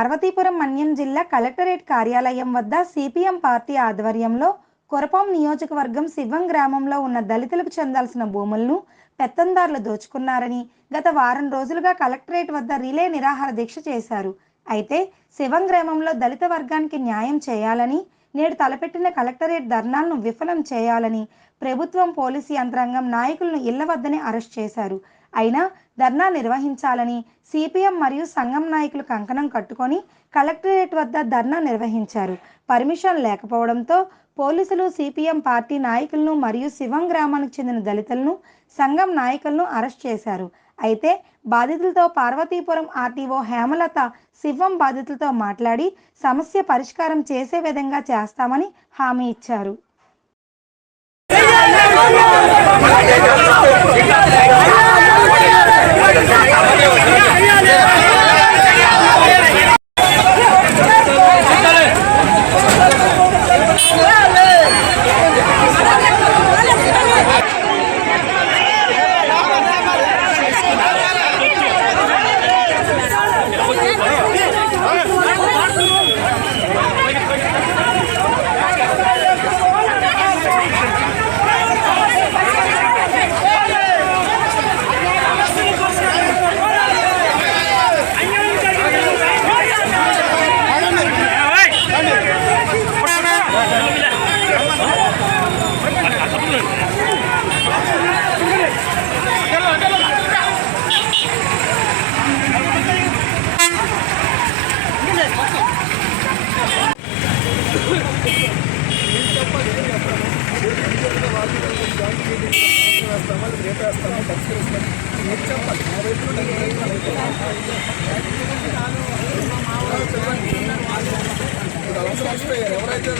పార్వతీపురం మన్యం జిల్లా కలెక్టరేట్ కార్యాలయం వద్ద సిపిఎం పార్టీ ఆధ్వర్యంలో కొరపాం నియోజకవర్గం శివం గ్రామంలో ఉన్న దళితులకు చెందాల్సిన భూములను పెత్తందారులు దోచుకున్నారని గత వారం రోజులుగా కలెక్టరేట్ వద్ద రిలే నిరాహార దీక్ష చేశారు. అయితే శివం గ్రామంలో దళిత వర్గానికి న్యాయం చేయాలని, నేడు తలపెట్టిన కలెక్టరేట్ ధర్నాలను విఫలం చేయాలని ప్రభుత్వం, పోలీసు యంత్రాంగం నాయకులను ఇళ్ల వద్దనే అరెస్ట్ చేశారు. అయినా ధర్నా నిర్వహించాలని సిపిఎం మరియు సంఘం నాయకులు కంకణం కట్టుకొని కలెక్టరేట్ వద్ద ధర్నా నిర్వహించారు. పర్మిషన్ లేకపోవడంతో పోలీసులు సిపిఎం పార్టీ నాయకులను మరియు శివం గ్రామానికి చెందిన దళితులను, సంఘం నాయకులను అరెస్ట్ చేశారు. అయితే బాధితులతో పార్వతీపురం ఆర్టీఓ హేమలత శివం బాధితులతో మాట్లాడి సమస్య పరిష్కారం చేసే విధంగా చేస్తామని హామీ ఇచ్చారు. ఎవరైతే